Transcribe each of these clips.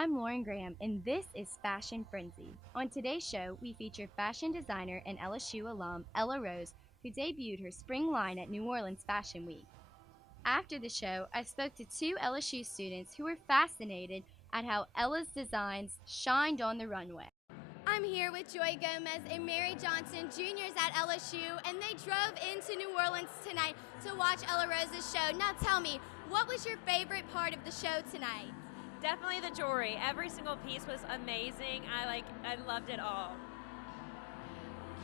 I'm Lauren Graham, and this is Fashion Frenzy. On today's show, we feature fashion designer and LSU alum Ella Rose, who debuted her spring line at New Orleans Fashion Week. After the show, I spoke to two LSU students who were fascinated at how Ella's designs shined on the runway. I'm here with Joy Gomez and Mary Johnson, juniors at LSU, and they drove into New Orleans tonight to watch Ella Rose's show. Now tell me, what was your favorite part of the show tonight? Definitely the jewelry. Every single piece was amazing. I loved it all.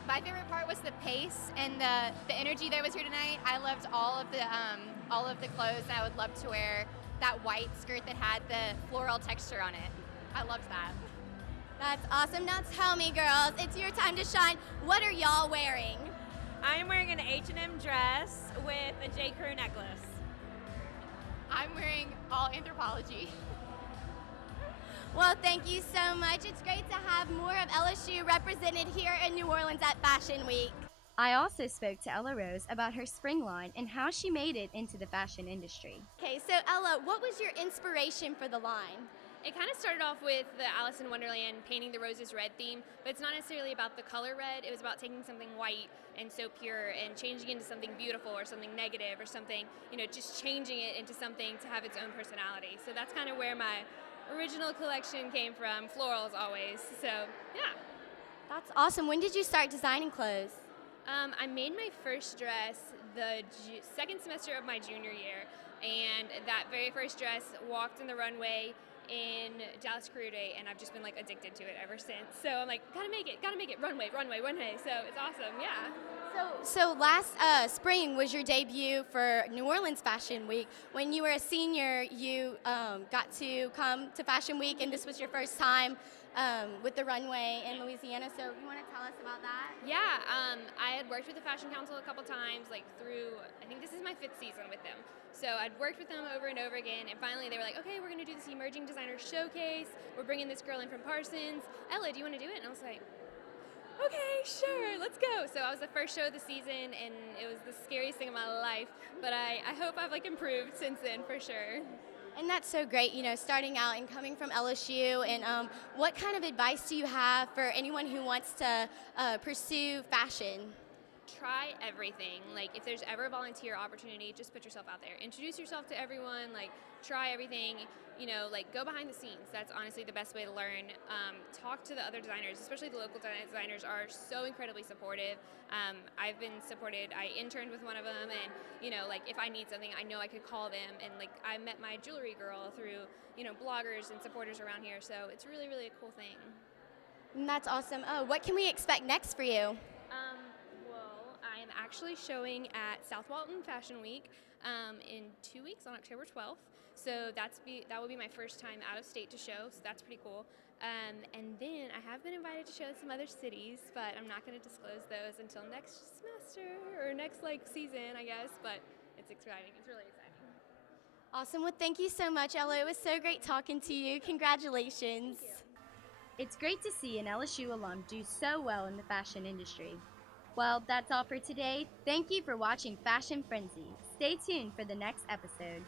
My favorite part was the pace and the energy that was here tonight. I loved all of the clothes. I would love to wear that white skirt that had the floral texture on it. I loved that. That's awesome. Now tell me, girls, it's your time to shine. What are y'all wearing? I'm wearing an H&M dress with a J. Crew necklace. I'm wearing all Anthropologie. Well, thank you so much. It's great to have more of LSU represented here in New Orleans at Fashion Week. I also spoke to Ella Rose about her spring line and how she made it into the fashion industry. Okay, so Ella, what was your inspiration for the line? It kind of started off with the Alice in Wonderland painting the roses red theme, but it's not necessarily about the color red. It was about taking something white and so pure and changing it into something beautiful or something negative or something, just changing it into something to have its own personality. So that's kind of where my original collection came from, florals always. So yeah. That's awesome. When did you start designing clothes? I made my first dress the second semester of my junior year, and that very first dress walked in the runway in Dallas Career Day, and I've just been addicted to it ever since. So I'm like, gotta make it, runway. So it's awesome, yeah. So last spring was your debut for New Orleans Fashion Week. When you were a senior, you got to come to Fashion Week, and this was your first time with the runway in Louisiana. So you want to tell us about that? Yeah, I had worked with the Fashion Council a couple times, through, I think this is my 5th season with them. So I'd worked with them over and over again, and finally they were like, okay, we're going to do this Emerging Designer Showcase. We're bringing this girl in from Parsons. Ella, do you want to do it? And I was like, okay, sure, let's go. So I was the first show of the season, and it was the scariest thing of my life, but I hope I've improved since then for sure. And that's so great, starting out and coming from LSU. And what kind of advice do you have for anyone who wants to pursue fashion? Try everything. If there's ever a volunteer opportunity, just put yourself out there. Introduce yourself to everyone. Try everything. Go behind the scenes. That's honestly the best way to learn. Talk to the other designers, especially the local designers are so incredibly supportive. I've been supported. I interned with one of them, and if I need something, I know I could call them. And I met my jewelry girl through bloggers and supporters around here. So it's really, really a cool thing. And that's awesome. Oh, what can we expect next for you? I'm actually showing at South Walton Fashion Week in 2 weeks on October 12th. So that will be my first time out of state to show, so that's pretty cool. And then I have been invited to show at some other cities, but I'm not going to disclose those until next semester or next season, I guess. But it's exciting. It's really exciting. Awesome. Well, thank you so much, Ella. It was so great talking to you. Congratulations. Thank you. It's great to see an LSU alum do so well in the fashion industry. Well, that's all for today. Thank you for watching Fashion Frenzy. Stay tuned for the next episode.